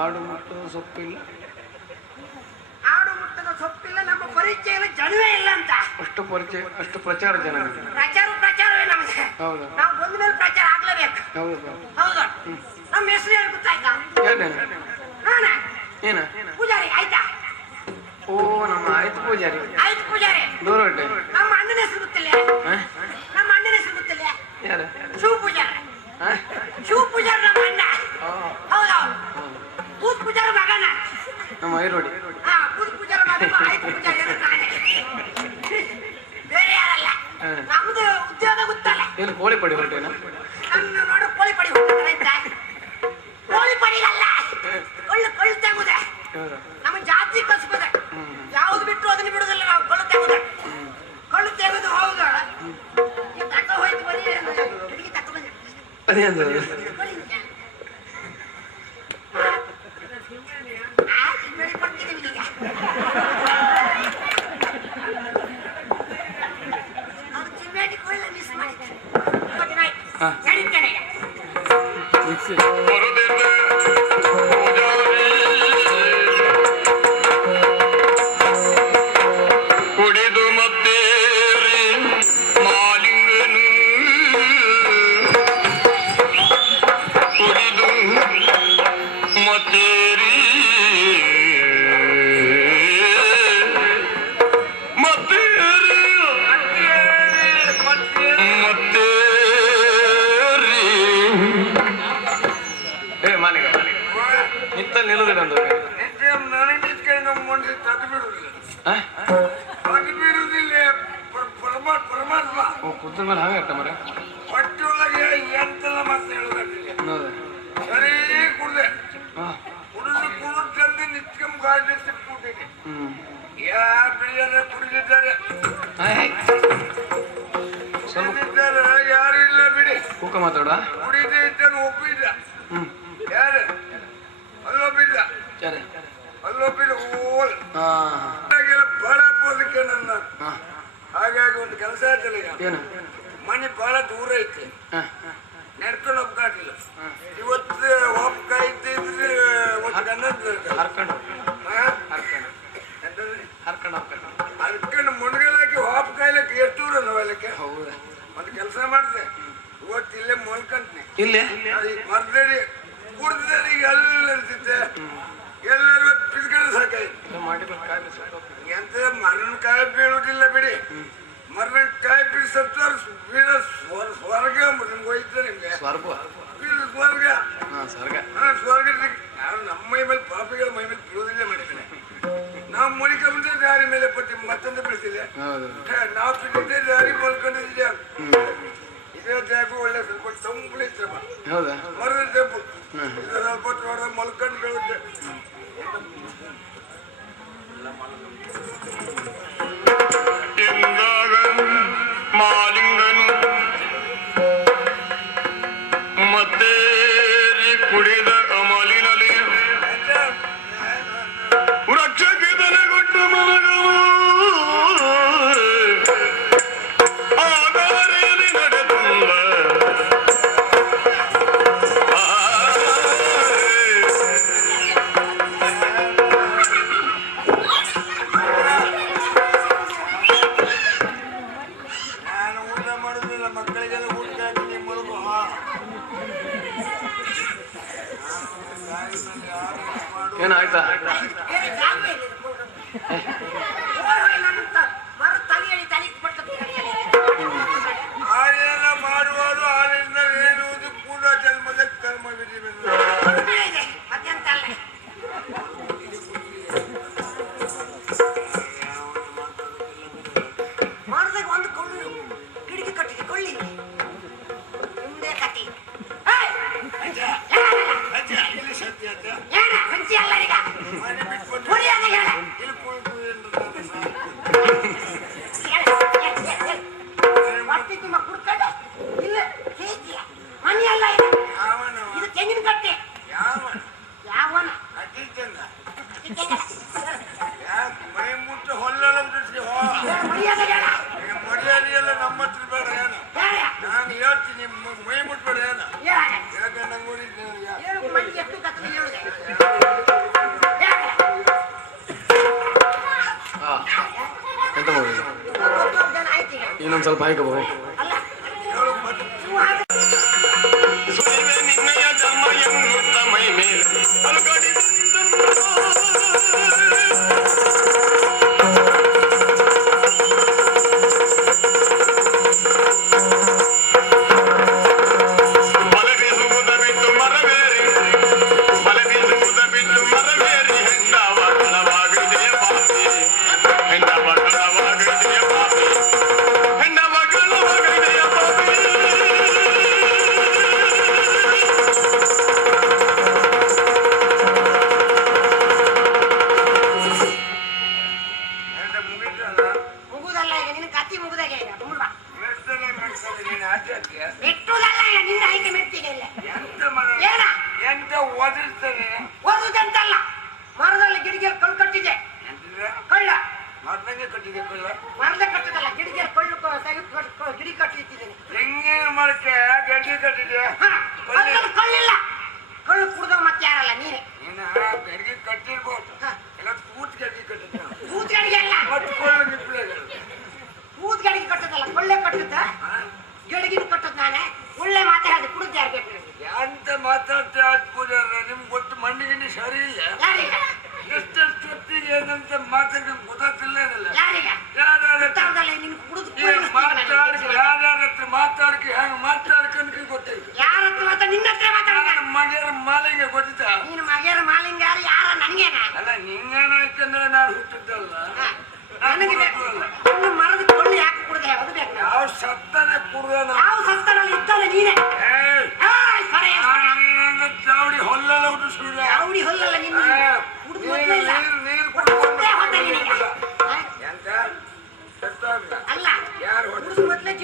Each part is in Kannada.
ಆಡು ಮುಟ್ಟು ಸೊಪ್ಪಿಲ್ಲ. ಆಡು ಮುಟ್ಟದ ಸೊಪ್ಪಿಲ್ಲ ನಮ್ಮ ಪರಿಚಯ ಜನವೇ ಇಲ್ಲ ಅಂತ. ಅಷ್ಟು ಪರಿಚಯ ಅಷ್ಟು ಪ್ರಚಾರ ಜನ ಪ್ರಚಾರ ಪ್ರಚಾರವೇ ನಮಗೆ. ಹೌದು. ನಾವು ಬಂದ ಮೇಲೆ ಪ್ರಚಾರ ಆಗ್ಲೇಬೇಕು. ಹೌದು ಹೌದು. ನಮ್ಮ ಹೆಸರು ಏನು? ಗೊತ್ತಾಯ್ತಾ ನಾನ? ಏನ? ಪೂಜಾರಿ ಆಯ್ತಾ? ಓ ನಮ್ಮ ಆಯ್ತು ಪೂಜಾರಿ. ಆಯ್ತು ಪೂಜಾರಿ. ದೂರ ನಮ್ಮ ಜಾತಿ ಕಸಬದ. ಯಾವ್ದು ಬಿಟ್ಟು ಅದನ್ನ ಬಿಡುದಿಲ್ಲ ನಾವು ಕಳ್ಳು ತೆಗೆದ ಕಳ್ಳು ತೆಗೆದು ತಕ ಹೋಯ್ತು ಬರೀ ಹುಡುಗಿ ತಕ ಬಂದೆ ಅದೇ ಅಂದ್ರೆ ಪರಮಾತ್ಮ. ಓ ಕುದ್ರ ಮೇಲೆ ಹಾಗೆ ಅಟ್ಟ ಮರ ಹೊಟ್ಟೆಯೊಳಗೆ ಎಂತೆಲ್ಲ ಮಾತು ಹೇಳೋದಿಲ್ಲ ಸರಿ ಕುಡ್ದೆ. ಕುಡಿದು ಕುಡಿದು ಜಲ್ದಿ ನಿತ್ಕೊಂಡ್ ಗಾಡಿ ಸಿಕ್ಬಿಟ್ಟಿದೆ. ಹ್ಮ್. ಯಾ ಬಿಳಿಯನ್ನ ಕುಡಿದಿದ್ದಾರೆ. ಕುಡಿದಿದ್ದಾರೆ ಯಾರು ಇಲ್ಲ ಬಿಡಿ. ಕೂಕ ಮಾತಾಡ ಹಾಗಾಗಿ ಒಂದು ಕೆಲಸ ಆಯ್ತಲ್ಲ ಮನೆ ಬಹಳ ದೂರ ಐತೆ. ನಡ್ಕೊಂಡು ಹೋಗ್ಕಾಗಿಲ್ಲ ಇವತ್ತು ಹೋಗ್ತಾ ಇದ್ದಿದ್ರೆ ಒಂದು ಹರ್ಕೊಂಡು ಹರ್ಕೊಂಡು. ಹರ್ಕೊಂಡು ಮುಣಗಲಕ್ಕೆ ಹಾಪ್ ಕಾಯ್ಲಕ್ಕೆ ಎಷ್ಟು ದೂರ ನೋವಲಕ್ಕೆ ಹೌದಾ? ಒಂದು ಕೆಲಸ ಮಾಡಿದೆ. ಇವತ್ತು ಇಲ್ಲೇ ಮೊಲ್ಕಂತೀನಿ. ಇಲ್ಲೇ? ಮರ್ದಡಿ ನಾವು ಬಿಟ್ಟಿದ್ದೆ ದಾರಿ ಮಲ್ಕೊಂಡಿದ್ದೆ ಇದೇ ಜಾಗ ಒಳ್ಳೆ ಸ್ವಲ್ಪ ತಂಪುಳಿತ್ತು ಹೌದಾ? ಮರದ ತಂಪು ಇದು ಸ್ವಲ್ಪ ಮಲ್ಕೊಂಡು ಬೀಳುತ್ತೆ ಮಕ್ಕಳಿಗೆಲ್ಲ ಊಟ ಹಾಕಿ ಮಲಗು ಹಾ ಏನಾಯ್ತಾ ಇನ್ನೊಂದು ಸ್ವಲ್ಪ ಆಯ್ಕೆ ಮುಗುದಲ್ಲ? ಈಗ ನಿನ್ನ ಕತಿ ಮುಗುದಾಗ ಈಗ. ನಿನ್ನ ಐತೆ ಮೆಟ್ಟಿಗೆ ಇಲ್ಲ. ಎಂತ ಮರ? ಏನ? ಎಂತ ಓದಿರ್ತದೆ ಮರದಲ್ಲಿ ಗಿಡಗೆ ಕಲ್ಲು ಕಟ್ಟಿದೆ. ಕಳ್ಳ. ಕಟ್ಟಿದೆ ಕಳ್ಳ? ಮರದ ಕಟ್ಟದಲ್ಲ ಗಿಡಗೆ ಕಳ್ಳು ಗಿಡಿ ಕಟ್ಟಿದ್ದೀನಿ ತೆಂಗಿನ ಮರಕ್ಕೆ? ಗಿಡಗೆ ಕಟ್ಟಿದೆ ಮಾತಾಡಿ ಗೊತ್ತಾಗ್ತಿಲ್ಲ ಮಾತಾಡಕ್ಕೆ ಯಾರ್ಯಾರ ಹತ್ರ ನಿನ್ನ ಹತ್ರ ಮಾಲಿಂಗ ಗೊತ್ತಿತ್ತ ನೀನು ಮಗೇರ ಮಾಲಿಂಗ ಯಾರು ಯಾರ ನನಗೇನ ಅಲ್ಲ ನಿಂಗೇನಾಯ್ತಂದ್ರೆ ನಾನು ಹುಟ್ಟಿದ್ದಲ್ಲ ನನಗೆ ಒಂದು ಮರದ ಕೊಳ್ಳಿ ಯಾಕೆ ಕುಡ್ದೆ ಅದು ಯಾವ ಸತ್ತನ ಕುಡ್ದ ಯಾವ ಸತ್ತನಲ್ಲಿ ಇದ್ದಲ್ಲ ನೀನೆ ಏ ಸರಿ ಚಾವಡಿ ಹೊಲ್ಲಲ್ಲ ಹೊಲ್ಲಲ್ಲ ನಿನ್ನ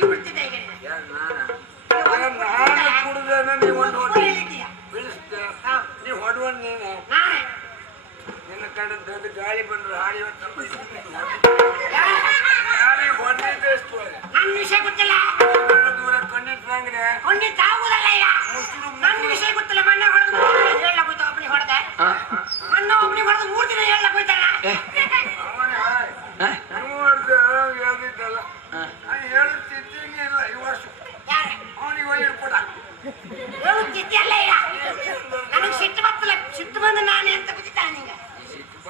ಬಿಡ್ತಿದ್ದೆ ಈಗ ನಾನು ಕುಡ್ದೇನೆ ನೀವು ಒಂದು ಹೊಡಿ ಬಿಡಿಸ್ದೆ ನೀವು ಹೊಡ್ವನ್ ನೀನೆ ನಿನ್ನ ಕಡೆ ದೊಡ್ಡ ಗಾಳಿ ಬಂದ್ರೆ ಹಾಡಿ ಹೊತ್ತು ಯಾರಿಗೆ ಹೊಂದಿದ್ದೆ ಅಷ್ಟು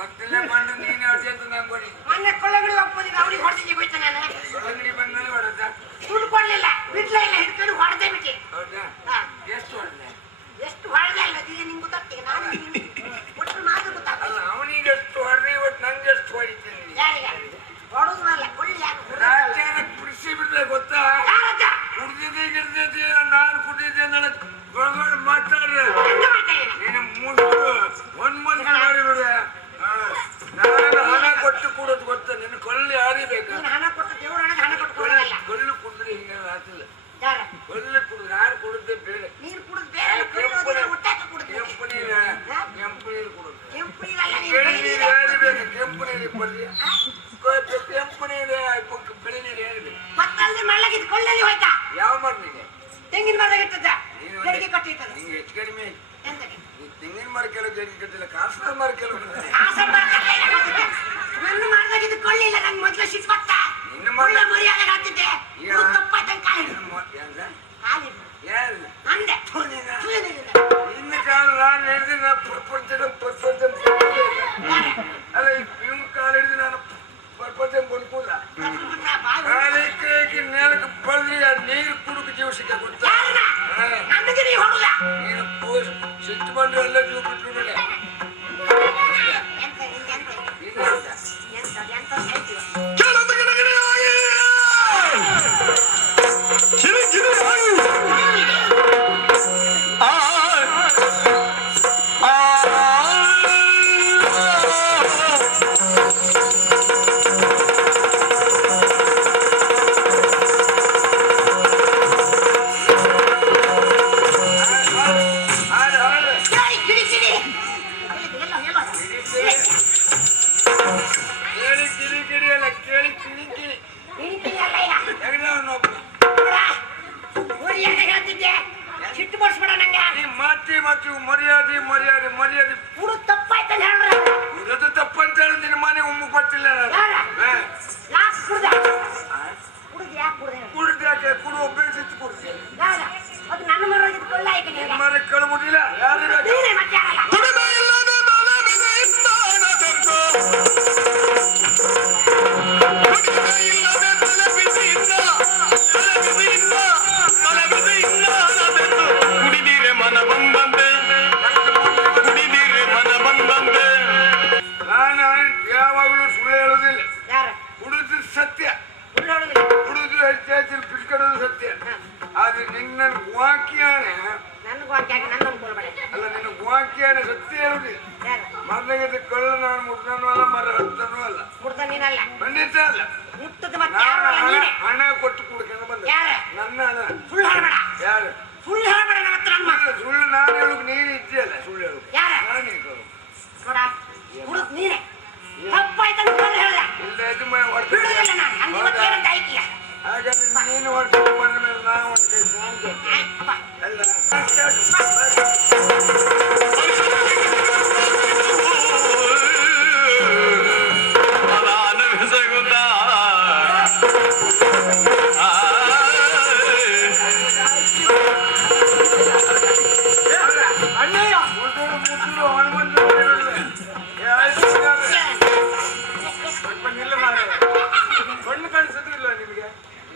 అట్లే పండుగ ಕೊಡ್ರಿ. ಕೆಂಪು ನೀರು ಬಿಳಿ ಕೊಳ್ಳಲ್ಲಿ ಹೋಯ್ತಾ? ಯಾವ ಮರಣಿಗೆ ತೆಂಗಿನ ಮರ ಇರ್ತದ ಗಡಿಗೆ ಕಟ್ಟಿರ್ತದ ನಿಂಗೆ ಹೆಚ್ಚು ಕಡಿಮೆ. ತೆಂಗಿನ ಮರ ಕೆಲವು ಗಡಿಗೆ ಕಟ್ಟಿಲ್ಲ ಕಾಸರ ಮರ ಕೆಲವು ನನ್ನ ನಂಗೆ ಮೊದಲು ಶಿಸ್ ಬತ್ತ ನಿನ್ನ ಮರ ಮರ್ಯಾದೆ ಹಾಕಿದ್ದೆ ತಪ್ಪಾಯ್ತಂಗೆ ಕಾಲಿಲ್ಲ ಕಾಲಿಲ್ಲ ಅಂದೆ ಇನ್ನು ಕಾಲ ನಾನು. ಅದಕ್ಕೆ ನೆನಕ ಬಂದ್ರಿ ಆ ನೀರು ಕುಡುಕು ಜೀವ ಸಿಕ್ಕ ಗೊತ್ತಾ ನೀನು ಸಿಟ್ಟು ಬಂದ್ರೆ ಎಲ್ಲ ಜೀವ ಬಿಟ್ಟು